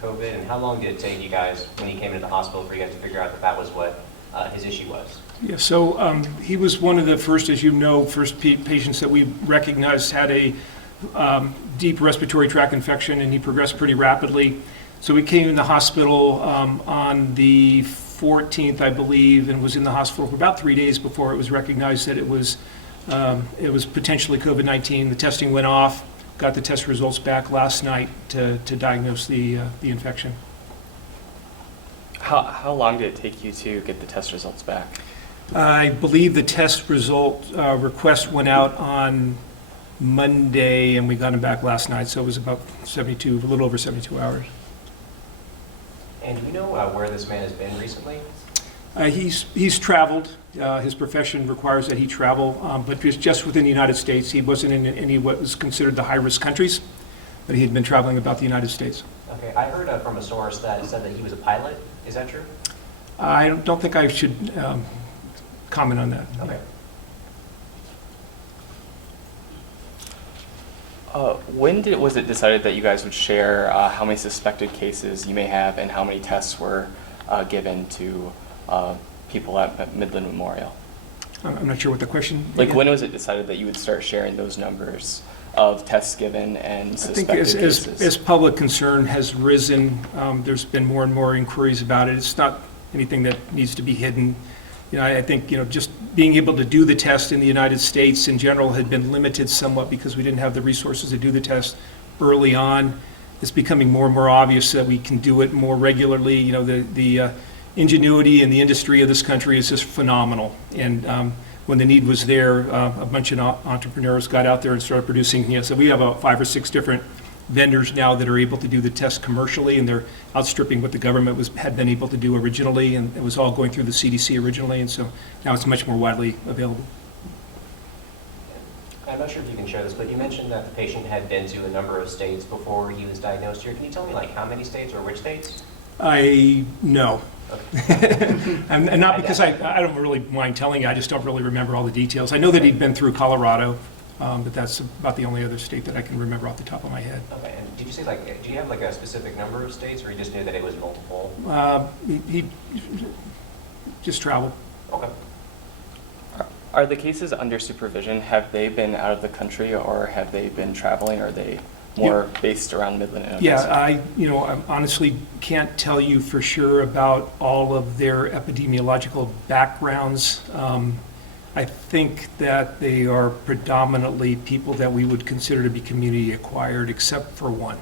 COVID, and how long did it take you guys, when he came into the hospital, for you guys to figure out that that was what his issue was? Yeah, so he was one of the first, as you know, patients that we recognized had a deep respiratory tract infection, and he progressed pretty rapidly. So he came in the hospital on the 14th, I believe, and was in the hospital for about 3 days before it was recognized that it was potentially COVID-19. The testing went off, got the test results back last night to diagnose the infection. How long did it take you to get the test results back? I believe the test result request went out on Monday, and we got them back last night, so it was about a little over 72 hours. And do you know where this man has been recently? He's traveled. His profession requires that he travel, but just within the United States. He wasn't in any what was considered the high-risk countries, but he had been traveling about the United States. Okay, I heard from a source that said that he was a pilot. Is that true? I don't think I should comment on that. Okay. When was it decided that you guys would share how many suspected cases you may have and how many tests were given to people at Midland Memorial? I'm not sure what the question is. Like, when was it decided that you would start sharing those numbers of tests given and suspected cases? I think as public concern has risen, there's been more and more inquiries about it. It's not anything that needs to be hidden. I think, just being able to do the test in the United States in general had been limited somewhat because we didn't have the resources to do the test early on. It's becoming more and more obvious that we can do it more regularly. The ingenuity in the industry of this country is just phenomenal. And when the need was there, a bunch of entrepreneurs got out there and started producing. So we have about 5 or 6 different vendors now that are able to do the test commercially, and they're outstripping what the government had been able to do originally, and it was all going through the CDC originally, and so now it's much more widely available. I'm not sure if you can share this, but you mentioned that the patient had been to a number of states before he was diagnosed here. Can you tell me how many states or which states? No. Okay. and not because I don't really mind telling you, I just don't really remember all the details. I know that he'd been through Colorado, but that's about the only other state that I can remember off the top of my head. Okay, and did you say, do you have a specific number of states, or you just knew that it was multiple? He just traveled. Okay. Are the cases under supervision, have they been out of the country or have they been traveling, or are they more based around Midland and Yeah, I honestly can't tell you for sure about all of their epidemiological backgrounds. I think that they are predominantly people that we would consider to be community acquired, except for one.